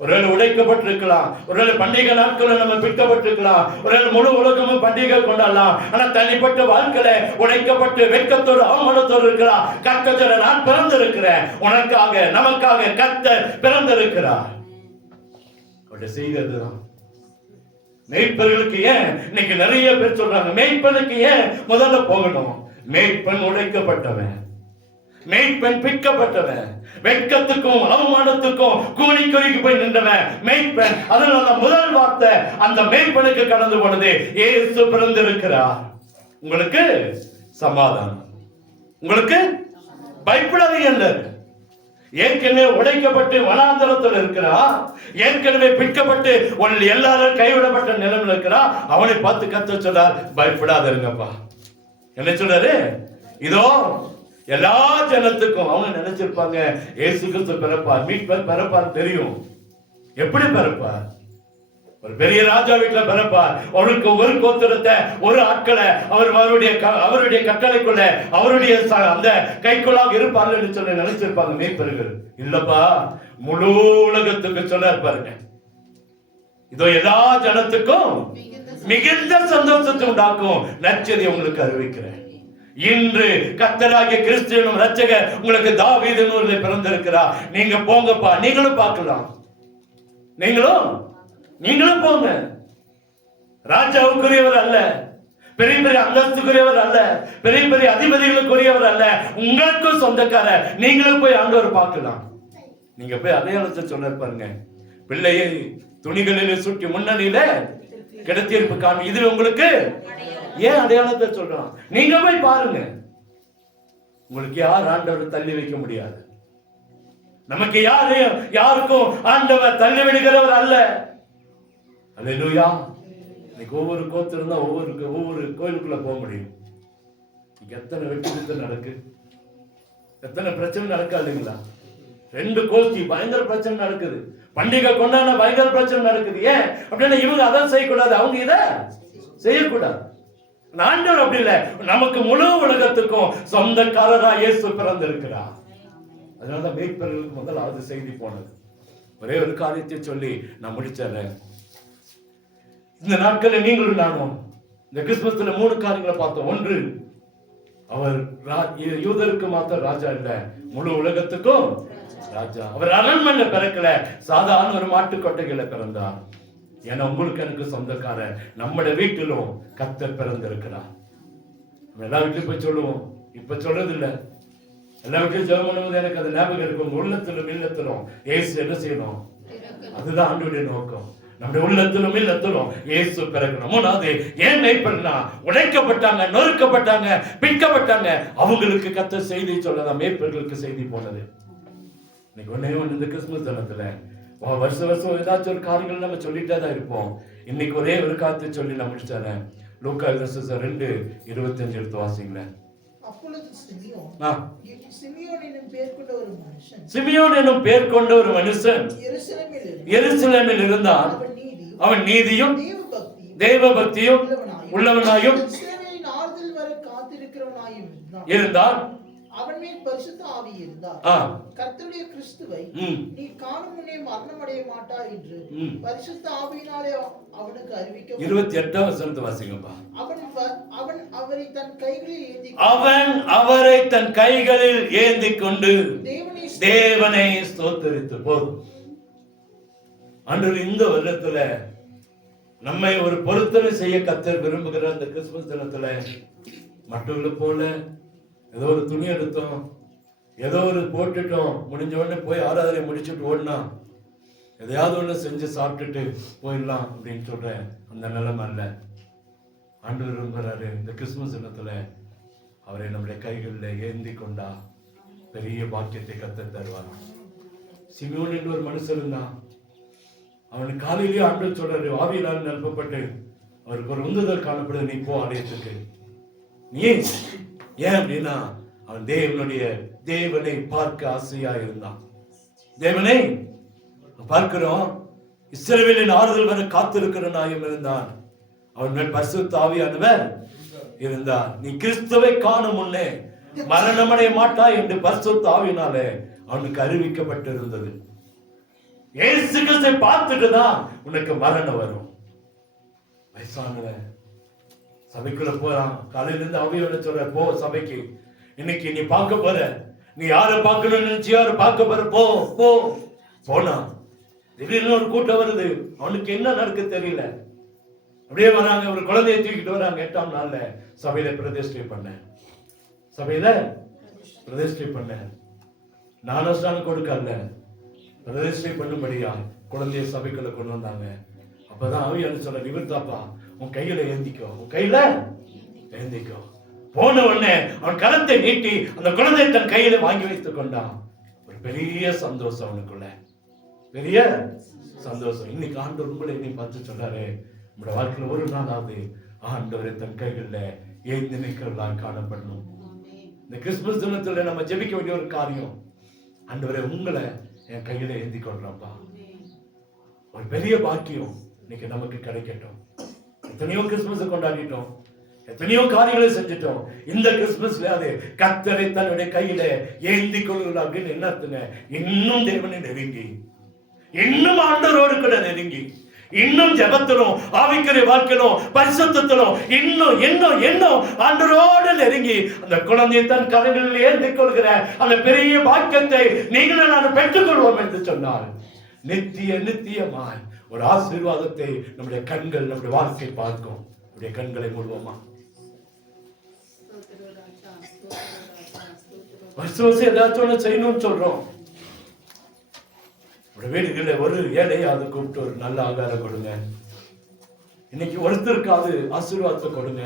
ஒருவேளை உடைக்கப்பட்டிருக்கலாம், ஒருவேளை பண்டிகை நாட்கள் நம்ம பிற்கப்பட்டிருக்கலாம், ஒருவேளை முழு உலகமும் பண்டிகை கொண்டாடலாம். ஆனா தனிப்பட்ட வாழ்க்கையில உடைக்கப்பட்டு வெட்கத்தோடு அவமானத்தோடு இருக்கலாம். கர்த்தர், நான் பிறந்திருக்கிறேன், உனக்காக நமக்காக கர்த்தர் பிறந்திருக்கிறார். அவருடைய செய்ததுதான். மேய்ப்பர்களுக்கு ஏன் இன்னைக்கு நிறைய பேர் சொல்றாங்க, மேய்ப்பனுக்கு ஏன் முதல்ல போகணும்? மேய்ப்பன் உடைக்கப்பட்டவன், மேய்ப்பன் பிற்கப்பட்டவன், வெட்கத்துக்கும் அவமானத்துக்கும் கூனி குறுகி போய் நின்றவன் மேய்ப்பன். அதனால முதல் வார்த்தை அந்த மேய்ப்பனுக்கு கடந்து போனது, இயேசு பிறந்திருக்கிறார். உங்களுக்கு சமாதானம், உங்களுக்கு பயப்படாதீங்க. ஏற்கனவே உடைக்கப்பட்டு வனாந்தரத்தில் இருக்கிறா, ஏற்கனவே பிற்கப்பட்டு எல்லாரும் கைவிடப்பட்ட நிலைமையில் இருக்கிறா. அவனை பார்த்து கர்த்தர் சொல்றார், பயப்படாத இருங்கப்பா. என்ன சொல்றாரு? இதோ எல்லா ஜனத்துக்கும். அவங்க நினைச்சிருப்பாங்க இயேசு கிறிஸ்து பிறப்பார், மீட்பர் பிறப்பார், தெரியும். எப்படி பிறப்பார்? ஒரு பெரிய ராஜா வீட்டுல பிறப்பார். அவருக்கு ஒரு கோத்திரத்தை, ஒரு ஆட்களை அவருடைய கட்டளைக்குள்ள, அவருடைய அந்த கைக்குள்ளாக இருப்பார்கள் என்று சொல்லி நினைச்சிருப்பாங்க மேய்ப்பர்கள். இல்லப்பா, முழு உலகத்துக்கு சொல்ல பாருங்க, இதோ எல்லா ஜனத்துக்கும் மிகுந்த சந்தோஷத்தை உண்டாக்கும் நற்செய்தி உங்களுக்கு அறிவிக்கிறேன். இன்று கர்த்தராகிய கிறிஸ்துவின் இரட்சகர் உங்களுக்கு தாவீதின் ஊரில் பிறந்திருக்கிறார். நீங்க போங்கப்பா, நீங்களும் பார்க்கலாம், நீங்களும் போங்க. ராஜாவுக்குரியவர் அல்ல, பெரிய பெரிய அந்தஸ்துக்குரியவர் அல்ல, பெரிய பெரிய அதிபதிகளுக்குரியவர் அல்ல, உங்களுக்கும் சொந்தக்காரர். நீங்களும் போய் ஆண்டவர் பார்க்கலாம். நீங்க போய் அடையாளத்தை சொல்ல பாருங்க. பிள்ளையை துணிகளில் சுற்றி முன்னணியில கிடத்தியிருப்பு காணி, இது உங்களுக்கு ஏன் அடையாளத்தை சொல்றான்? நீங்க போய் பாருங்க. உங்களுக்கு யார் ஆண்டவர் தள்ளி வைக்க முடியாது. நமக்கு யாருக்கும் ஆண்டவர் தள்ளி விடுகிறவர் அல்ல. அல்லேலூயா. இன்னைக்கு ஒவ்வொரு கோத்திரம் தான் ஒவ்வொரு கோயிலுக்குள்ள போக முடியும். எத்தனை வெற்றி நடக்கு, எத்தனை பிரச்சனை நடக்கா இல்லைங்களா? 2 கோஷ்டி பயங்கர பிரச்சனை நடக்குது. பண்டிகை கொண்டாட பயங்கர பிரச்சனை நடக்குது. ஏன் அப்படின்னா இவங்க அதை செய்யக்கூடாது, அவங்க இதை செய்யக்கூடாது. ஆண்டவர் அப்படி இல்லை, நமக்கு முழு உலகத்துக்கும் சொந்தக்காரரா இயேசு பிறந்திருக்கிறார். அதனாலதான் மேய்ப்பர்களுக்கு முதலாவது செய்தி போனது. ஒரே ஒரு காரியத்தை சொல்லி நான் முடிச்சேன். இந்த நாட்களில் நீங்களும் நானும் இந்த கிறிஸ்துமஸ்ல 3 காரியங்களை பார்த்தோம். ஒன்று, அவர் யூதருக்கு மாத்திரம் ராஜா இல்ல, முழு உலகத்துக்கும் ராஜா. அவர் அரண்மனை பிறக்கல, சாதாரண ஒரு மாட்டுக்கொட்டைகளை பிறந்தார். ஏன்னா உங்களுக்கு எனக்கு சொந்தக்காரர். நம்முடைய வீட்டிலும் கர்த்தர் பிறந்திருக்கிறார். நம்ம எல்லா வீட்லயும் போய் சொல்லுவோம், இப்ப சொல்றது இல்ல. எல்லா வீட்லயும் ஜெபம் பண்ணும்போது எனக்கு அது ஞாபகம் இருக்கும். உள்ளத்திலும் இல்லத்திலும் இயேசு என்ன செய்யணும்? அதுதான் ஆண்டவருடைய நோக்கம். நம்முடைய உள்ளத்திலும் இல்லத்திலும் இயேசு பிறக்கணும். மூணாவது, ஏன் மேய்ப்பன்னா உடைக்கப்பட்டாங்க, நொறுக்கப்பட்டாங்க, பிற்கப்பட்டாங்க, அவங்களுக்கு கர்த்தர் செய்தி சொல்லதான் மேய்ப்பர்களுக்கு செய்தி போனது. இன்னைக்கு ஒன்னே ஒன்று, இந்த கிறிஸ்துமஸ் தினத்துல வருஷம் ஏதாச்சும் ஒரு காரியங்கள் நம்ம சொல்லிட்டே தான் இருப்போம். இன்னைக்கு ஒரே ஒரு காரியத்தை சொல்லி நான் முடிச்சிட்டேன். லூக்கா 2:25 எடுத்து வாசிங்களேன். அப்பொழுது சிமியோன் என்னும் பேர் கொண்ட ஒரு மனுஷன் எருசலேமில் இருந்தான். அவன் நீதியும் தேவ பக்தியும் உள்ளவனாயும் இருந்தான். அவன் மேல் பரிசுத்த ஆவி இருந்தார். கர்த்தருடைய கிறிஸ்துவை நீ காணும் முன்னே மரணம் அடைய மாட்டாய் என்று பரிசுத்த ஆவியினாலே அவனுக்கு அறிவிக்க. 28ஆம் வசனத்தை வாசிங்கப்பா. அவன் அவரை தன் கைகளில் ஏந்தி கொண்டு தேவனை ஸ்தோத்தரித்து போதும். ஆண்டவர் இந்த வருடத்துல நம்மை ஒரு பொருத்தனை செய்ய கர்த்தர் விரும்புகிற அந்த கிறிஸ்துமஸ் தினத்துல மற்றவர்களை போல ஏதோ ஒரு துணி எடுத்தோம், ஏதோ ஒரு போட்டுட்டோம், முடிஞ்ச உடனே போய் ஆராதனை முடிச்சுட்டு ஓடினா எதையாவது ஒண்ணு செஞ்சு சாப்பிட்டுட்டு போயிடலாம் அப்படின்னு சொல்ற அந்த நிலைமை அல்ல. ஆண்டவர் விரும்புகிறாரு இந்த கிறிஸ்துமஸ் தினத்துல அவரை நம்முடைய கைகளில் ஏந்தி கொண்டா பெரிய பாக்கியத்தை கர்த்தர் தருவார். சிமியோன் என்று ஒரு மனுஷன் இருந்தான். அவனுக்கு காலையிலேயே ஆண்டவர் சொல்றாரு, ஆவியினால் நிரப்பப்பட்டு அவருக்கு ஒரு உந்துதல் காணப்படுது, நீ போ ஆலயத்துக்கு. நீ ஏன் அப்படின்னா அவன் தேவனை பார்க்க ஆசையா இருந்தான். தேவனை பார்க்கிறோம், இஸ்ரவேலின் ஆறுதல் வர காத்திருக்கிற நாயம் இருந்தான். அவன் மேல் பரிசுத்த ஆவியானவர் இருந்தார். நீ கிறிஸ்துவை காணும் முன்னே மரணமடைய மாட்டாய் என்று பரிசுத்த ஆவியினாலே அவனுக்கு அறிவிக்கப்பட்டிருந்தது. இயேசு கிறிஸ்துவை பார்த்துட்டு தான் உனக்கு மரணம் வரும். வயசானவன் சபைக்குள்ள போறான், காலையில இருந்து ஆவியோட சொல்ற, போ சபைக்கு, இன்னைக்கு நீ பார்க்க போற, நீ யாரை பார்க்கணும்னு நினைச்சு யாரை பார்க்க போற, போ போ. போனா திடீர்னு ஒரு கூட்டம் வருது, அவனுக்கு என்ன நடக்க தெரியல. அப்படியே வராங்க, ஒரு குழந்தையை தூக்கிட்டு வராங்க. 8ஆம் நாள்ல சபையில பிரதிஷ்டை பண்ண, சபையில பிரதிஷ்டை பண்ண, ஞானஸ்நானம் கொடுக்கல, பிரதிஷ்டை பண்ணும்படியா குழந்தைய சபைக்குள்ள கொண்டு வந்தாங்க. அப்பதான் ஆவியானவர் சொல்ற, நிவர்த்தாப்பா உன் கையில ஏந்திக்கோ, உன் கையில ஏந்திக்கோ. போன உடனே அவன் கரத்தை நீட்டி அந்த குழந்தையை தன் கையில வாங்கி வைத்துக் கொண்டான். ஒரு பெரிய சந்தோஷம் அவனுக்குள்ள, பெரிய சந்தோஷம். இன்னைக்கு ஆண்டவர் உங்களை என்னை பார்த்து சொல்றாரு, நம்முடைய வாழ்க்கையில ஒரு நாளாவது ஆண்டவரை தன் கைகளில் ஏந்தி நிற்கிறவர்களாக காணப்படணும். இந்த கிறிஸ்துமஸ் தினத்துல நம்ம ஜெபிக்க வேண்டிய ஒரு காரியம், ஆண்டவரை உங்களை என் கையில ஏந்தி கொள்றப்பா. ஒரு பெரிய பாக்கியம் இன்னைக்கு நமக்கு கிடைக்கட்டும். எத்தனையோ கிறிஸ்துமஸ் கொண்டாடிட்டோம், எத்தனையோ காரியங்களை செஞ்சிட்டோம். இந்த கிறிஸ்துமஸ்ல அது கர்த்தரை தன்னுடைய கையில ஏந்தி கொள்ளுங்கள் அப்படின்னு என்ன அர்த்தங்க? இன்னும் தேவனை நெருங்கி, இன்னும் ஆண்டவரோடு கூட நெருங்கி, இன்னும் ஜெபத்திலும் ஆவிக்குரிய வாழ்க்கையிலும் பரிசுத்தத்திலும் இன்னும் இன்னும் இன்னும் ஆண்டவரோடு நெருங்கி அந்த குழந்தையை தன் கரங்களில் ஏந்தி கொள்கிற அந்த பெரிய பாக்கியத்தை நீங்களும் நான் பெற்றுக்கொள்வோம் என்று சொன்னார். நித்தியமாய் ஒரு ஆசீர்வாதத்தை நம்முடைய கண்கள், நம்முடைய வாழ்க்கை பார்க்கும். நம்முடைய கண்களை மூடுவோமா? வருஷம் ஏதாச்சும் ஒண்ணு செய்யணும்னு சொல்றோம். வீடுகளில் ஒரு ஏழையாவது கூப்பிட்டு ஒரு நல்ல ஆகாரம் கொடுங்க. இன்னைக்கு ஒருத்தருக்காவது ஆசீர்வாதத்தை கொடுங்க.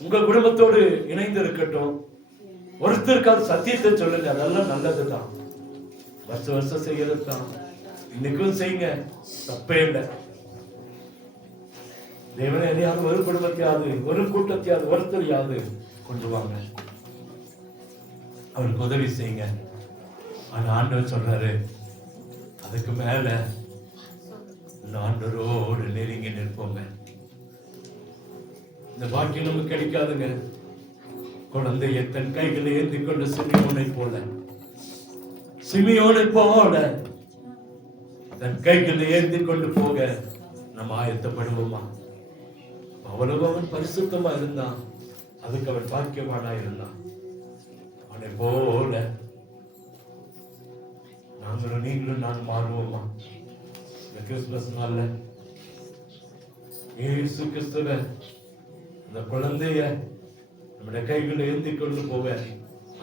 உங்க குடும்பத்தோடு இணைந்து இருக்கட்டும். ஒருத்தருக்காவது சத்தியத்தை சொல்லுங்க, அதெல்லாம் நல்லதுதான். வருஷம் செய்யறது தான். இன்னைக்கும் செய்யுங்க, தப்பே இல்லை. தேவனை எதையாவது ஒரு குடும்பத்தையாவது, ஒரு கூட்டத்தையாவது, ஒருத்தரையாவது கொண்டு வாங்க, அவருக்கு உதவி செய்யுங்க. ஆனா ஆண்டவர் சொல்றாரு, அதுக்கு மேல ஆண்டவரோடு நெருங்கி நிற்போங்க. இந்த பாக்கியம் நமக்கு கிடைக்காதுங்க. குழந்தையை தன் கைகளை ஏந்தி கொண்டு சிமியோனை போல தன் கைகளை ஏந்தி கொண்டு போக நம்ம ஆயத்தப்படுவோமா? அவ்வளவு அவன் பரிசுத்தமா இருந்தான், அதுக்கு அவன் பாக்கியமானா இருந்தான். அவனை போல நாங்களும் நீங்களும் நான் மாறுவோமா? இந்த கிறிஸ்துமஸ் நாள்ல இயேசு கிறிஸ்துவ அந்த குழந்தைய நம்முடைய கைகளை ஏந்தி கொண்டு போக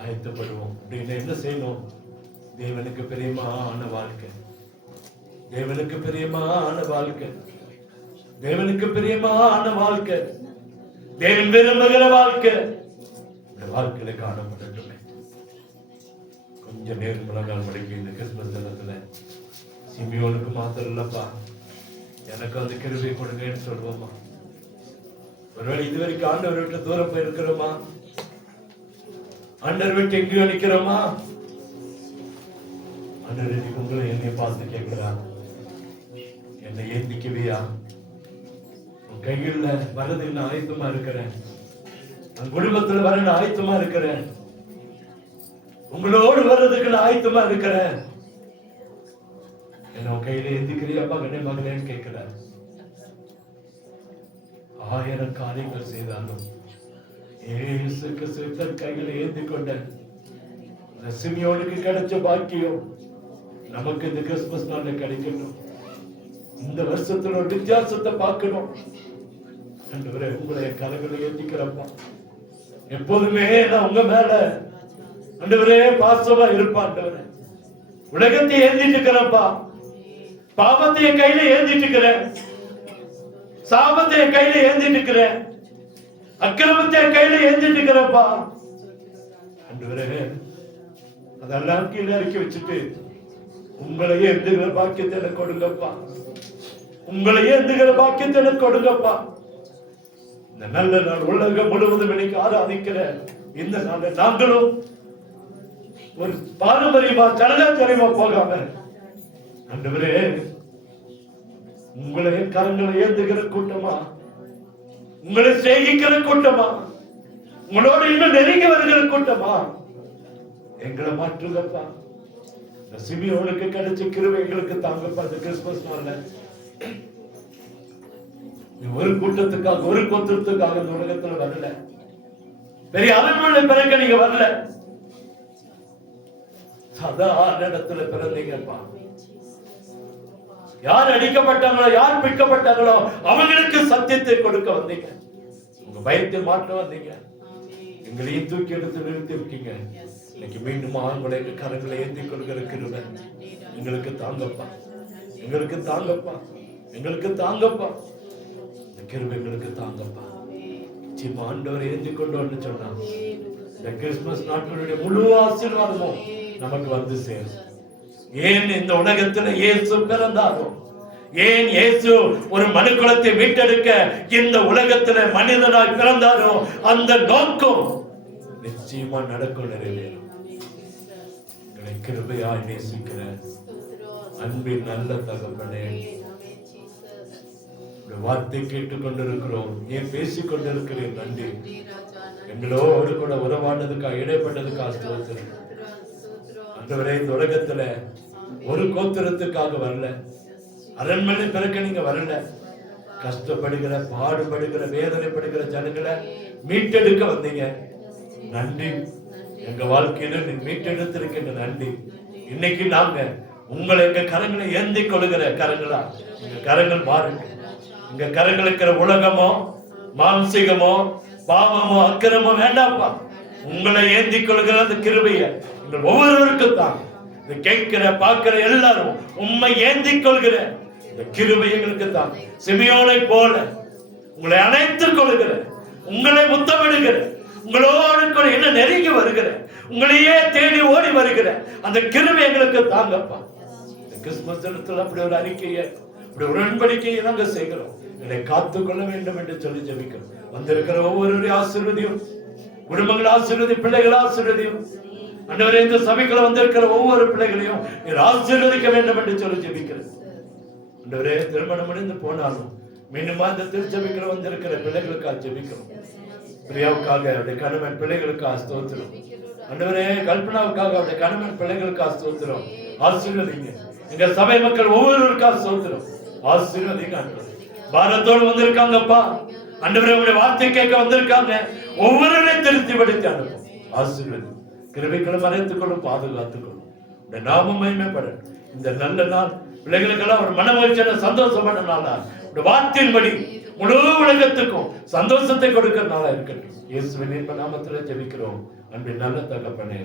ஆயத்தப்படுவோம். அப்படின்னு என்ன செய்யணும்? தேவனுக்கு பிரியமான வாழ்க்கை, தேவனுக்கு பிரியமான வாழ்க்கை, தேவனுக்கு பிரியமான வாழ்க்கை, தேவன் விரும்புகிற வாழ்க்கை வாழ்க்கையில காணப்படட்டுமே. கொஞ்சம் நேரம் முழங்கால் மடக்கி இந்த கிறிஸ்துமஸ் தினத்துல சிமியோனுக்கு மாத்திரம் இல்லப்பா, எனக்கு அந்த கிருபை கொடுங்கன்னு சொல்லுவோமா? ஒருவேளை இதுவரைக்கும் ஆண்டவர் விட்டு தூரம் போயிருக்கிறோமா? ஆண்டவர் விட்டு எங்கேயோ நிக்கிறோமா? ஆண்டவர் உங்களை என்னை பார்த்து கேட்கிறா, என்னை ஏந்திக்கவியா? உன் கையில் வரதுக்கு நான் ஆயத்தமா இருக்கிறேன், என் குடும்பத்துல வர நான் ஆயத்தமா இருக்கிறேன், உங்களோடு வர்றதுக்கு நான் ஆயத்தமா இருக்கிறேன். என்ன உன் கையில எந்திக்கிறியாப்பா கண்ணே மகளேன்னு கேட்கிற. 1000 காரியங்கள் செய்தாலும் இயேசு கிறிஸ்து கைகளை ஏந்தி கொண்ட சிமியோனுக்கு கிடைச்ச பாக்கியம் நமக்கு இந்த கிறிஸ்துமஸ் நாள்ல கிடைக்கணும். இந்த வருஷத்துல ஒரு வித்தியாசத்தை பார்க்கணும். ஆண்டவரே, உங்களுடைய கரங்களை ஏந்திக்கிறப்பா. எப்போதுமே நான் உங்க மேல ஆண்டவரே பாசமா இருப்பான். ஆண்டவரே, உலகத்தை ஏந்திட்டு இருக்கிறப்பா, பாவத்தைய கையில ஏந்திட்டு இருக்கிறேன், சாபத்தைய கையில ஏந்திட்டு இருக்கிறேன், அக்கிரமத்தைய கையில ஏந்திட்டு இருக்கிறப்பா. ஆண்டவரே, அதெல்லாம் கீழே இறக்கி வச்சுட்டு உங்களையே எந்துகிற பாக்கியத்தை எனக்கு கொடுங்கப்பா. உங்களையே எந்துகிற பாக்கியத்தை எனக்கு கொடுங்கப்பா. இந்த நல்ல நாள் உலகம் முழுவதும் இன்னைக்கு ஆராதிக்கிற இந்த நாள் நாங்களும் ஒரு பாரம்பரியமா சடங்காச்சாரியமா போகாம ஆண்டவரே, உங்களையே கரங்களை ஏந்துகிற கூட்டமா, உங்களை சேகிக்கிற கூட்டமா, உங்களோட இன்னும் நெருங்கி வருகிற கூட்டமா எங்களை மாற்றுங்கப்பா. இந்த சிமியோனுக்கு கிடைச்ச கிருபை எங்களுக்கு தாங்கப்பா. இந்த கிறிஸ்துமஸ் நாள்ல ஒரு கூட்டத்துக்காக, ஒரு கோத்திரத்துக்காக இந்த உலகத்துல வரல. பெரிய அரண்மனை பிறக்க நீங்க வரல, சாதாரண இடத்துல பிறந்தீங்கப்பா. யார் அடிக்கப்பட்டாங்களோ, யார் பிடிக்கப்பட்டாங்களோ அவங்களுக்கு சத்தியத்தை கொடுக்க வந்தீங்க. உங்க பயத்தை மாற்ற வந்தீங்க. எங்களையும் தூக்கி எடுத்து நிறுத்தி இருக்கீங்க. இன்னைக்கு மீண்டும் உங்களுடைய கரங்களை ஏந்தி கொள்கிற கிருபை எங்களுக்கு தாங்கப்பா, எங்களுக்கு தாங்கப்பா, எங்களுக்கு தாங்கப்பா. இந்த கிருபை எங்களுக்கு தாங்கப்பா. சின்ன ஆண்டவரை ஏந்தி கொண்டு வந்து சொன்னா இந்த கிறிஸ்துமஸ் நாட்களுடைய முழு ஆசீர்வாதமும் நமக்கு வந்து சேரும். ஏன் இந்த உலகத்துல இயேசு பிறந்தாரோ, ஏன் இயேசு ஒரு மனுக்குலத்தை மீட்டெடுக்க இந்த உலகத்துல மனிதனாய் பிறந்தாரோ, அந்த நோக்கம் நிச்சயமா நடக்கும், நிறைவேறும். கிருபையாய் நேசிக்கிற அன்பின் நல்ல தகப்பனே, வார்த்தை கேட்டுக் கொண்டிருக்கிறோம், ஏன் பேசிக் கொண்டிருக்கிறேன். நன்றி. எங்களோடு கூட உறவானதுக்காக, இடைப்பட்டதுக்காக ஸ்தோத்திரம். ஆண்டவரே, இந்த உலகத்துல ஒரு கோத்திரத்துக்காக வரல, அரண்மனை பிறக்க நீங்க வரல. கஷ்டப்படுகிற, பாடுபடுகிற, வேதனைப்படுகிற ஜனங்களை மீட்டெடுக்க வந்தீங்க. நன்றி. எங்க வாழ்க்கையில நீ மீட்டெடுத்திருக்கின்ற நன்றி. இன்னைக்கு நாங்க உங்களை எங்க கரங்களை ஏந்தி கொள்கிற கரங்களா, எங்க கரங்கள் மாறுங்க. எங்க கரங்கள் இருக்கிற உலகமோ, மாம்சிகமோ, பாவமோ, அக்கிரமோ வேண்டாப்பா. உங்களை ஏந்தி கொள்கிற அந்த கிருபைய எங்கள் ஒவ்வொருவருக்கும் தான். இதை கேட்கிற, பார்க்கிற எல்லாரும் உண்மை ஏந்தி கொள்கிற இந்த கிருபை எங்களுக்கு தான். சிமியோனை போல உங்களை அணைத்துக் கொள்கிற, உங்களை முத்தமிடுகிற, உங்களோடு கூட என்ன நெருங்கி வருகிற, உங்களையே தேடி ஓடி வருகிற அந்த கிருபை எங்களுக்கு தாங்கப்பா. கிறிஸ்துமஸ் தினத்தில் அப்படி ஒரு அறிக்கையை, அப்படி ஒரு உடன்படிக்கையை நாங்க செய்கிறோம். என்னை காத்துக்கொள்ள வேண்டும் என்று சொல்லி ஜெபிக்கிறோம். வந்திருக்கிற ஒவ்வொருவரையும் ஆசீர்வதியும், குடும்பங்கள் ஆசீர்வதி, பிள்ளைகள் ஆசீர்வதியும். ஆண்டவரே, இந்த சபைக்குள்ள வந்திருக்கிற ஒவ்வொரு பிள்ளைகளையும் நீர் ஆசீர்வதிக்க வேண்டும் என்று சொல்லி ஜெபிக்கிறேன். ஆண்டவரே, திருமணம் முடிந்து போனாலும் மீண்டும் அந்த திருச்சபைக்குள்ள வந்திருக்கிற பிள்ளைகளுக்காக ஜெபிக்கிறோம். பிரியாவுக்காக, அவருடைய கணவன் பிள்ளைகளுக்காக ஸ்தோத்திரம். ஆண்டவரே, கல்பனாவுக்காக, அவருடைய கணவன் பிள்ளைகளுக்காக ஸ்தோத்திரம். ஆசீர்வதிங்க. எங்க சபை மக்கள் ஒவ்வொருவருக்காக ஸ்தோத்திரம். ஆசீர்வதிங்க. ஆண்டவரே, பாரத்தோடு வந்திருக்காங்கப்பா. ஆண்டவரே, உங்களுடைய வார்த்தை கேட்க வந்திருக்காங்க. ஒவ்வொருவரையும் திருத்தி படுத்தி அனுப்பும். ஆசீர்வதி. கிருபைகளை மறைத்துக் கொள்ளும், பாதுகாத்துக் கொள்ளும். உடைய நாமம் மகிமைப்படும். இந்த நல்ல நாள் பிள்ளைகளுக்கெல்லாம் ஒரு மன மகிழ்ச்சியான சந்தோஷமான நாளா, உடைய வார்த்தையின்படி முழு உலகத்துக்கும் சந்தோஷத்தை கொடுக்கிற நாளா இருக்கட்டும். இயேசுவின் இன்ப நாமத்திலே ஜெபிக்கிறோம். அன்பின் நல்ல தகப்பனே.